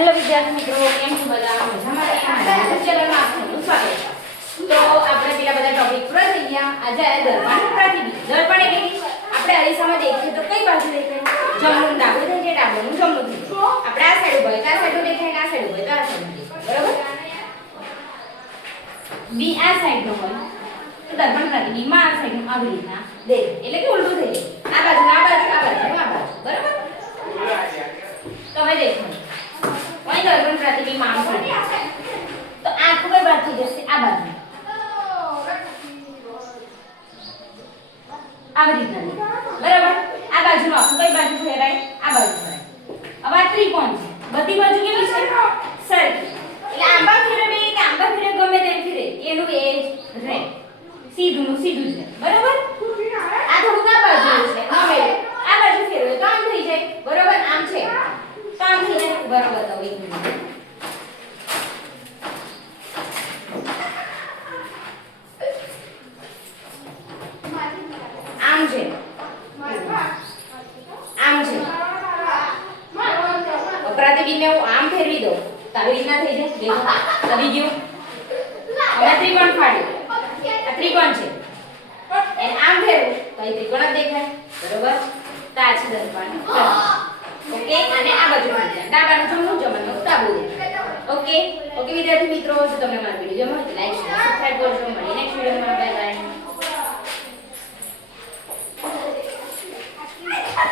Hello વિદ્યાર્થી મિત્રો, કેમ છો બધા? મજામાં? અમારા ચેનલમાં આપનું સ્વાગત છે. તો આપણે પેલા બધા ટોપિક પૂરા થઈ ગયા. આજે દર્પણ પ્રતિબિંબ. દર્પણ એટલે આપણે અરીસામાં દેખીએ તો કઈ બાજુ દેખાય? જમણું ડાબું થઈ જાય, ડાબું જમણું થઈ જાય. આપણે આ સાઈડ ઉપર આ સાઈડ દેખાય, આ સાઈડ ઉપર આ સાઈડ દેખાય. બરોબર? બી આ સાઈડ નો હોય તો દર્પણ પ્રતિબિંબમાં આ સાઈડ નું આવી રીતના દેખાય. એટલે કે ઉલટું થઈ જાય. આ બાજુ આ બાજુ આ બાજુ આ બાજુ. બરોબર? તો હવે દેખો वही दर्पण प्रतिबिंब आम છે તો આંખ કઈ બાજુ જશે? આ બાજુ. આવી રીતના બરાબર. આ બાજુનો આંખ કઈ બાજુ ફેરાય? આ બાજુ ફેરાય. હવે આ ત્રિકોણ છે, બધી બાજુ કેવી છે? સરખી. એટલે આંબા ફેરે બે કે આંબા ફેરે ગમે તેમ ફેરે એનું એ જ રહે. સીધું નું સીધું છે. બરાબર. આ થોડું આ બાજુ છે, હવે આ બાજુ ફેરવે તો આમ થઈ જાય. બરાબર. આમ છે તો આમ થઈ જાય. બરાબર. તો એક મિનિટ આમ છે, આમ છે. પ્રતિબિંબને હું આમ ફેરવી દઉં તો આવી રીતના થઈ જાય. દેખો આવી ગયું. હવે ત્રિકોણ ફાડ્યું. આ ત્રિકોણ છે એને આમ ફેરવું તો એ ત્રિકોણ જ દેખાય. બરોબર. તો આ છે દર્પણ. ઓકે. અને આ બાજુ ડાબાનું જમણું, જમણનું ડાબું. ઓકે. ઓકે વિદ્યાર્થી મિત્રો, જો તમને મારો વિડિયો ગમ્યો હોય તો લાઈક, શેર, સબસ્ક્રાઇબ કરજો. મળીએ નેક્સ્ટ વિડિયોમાં. Bye bye.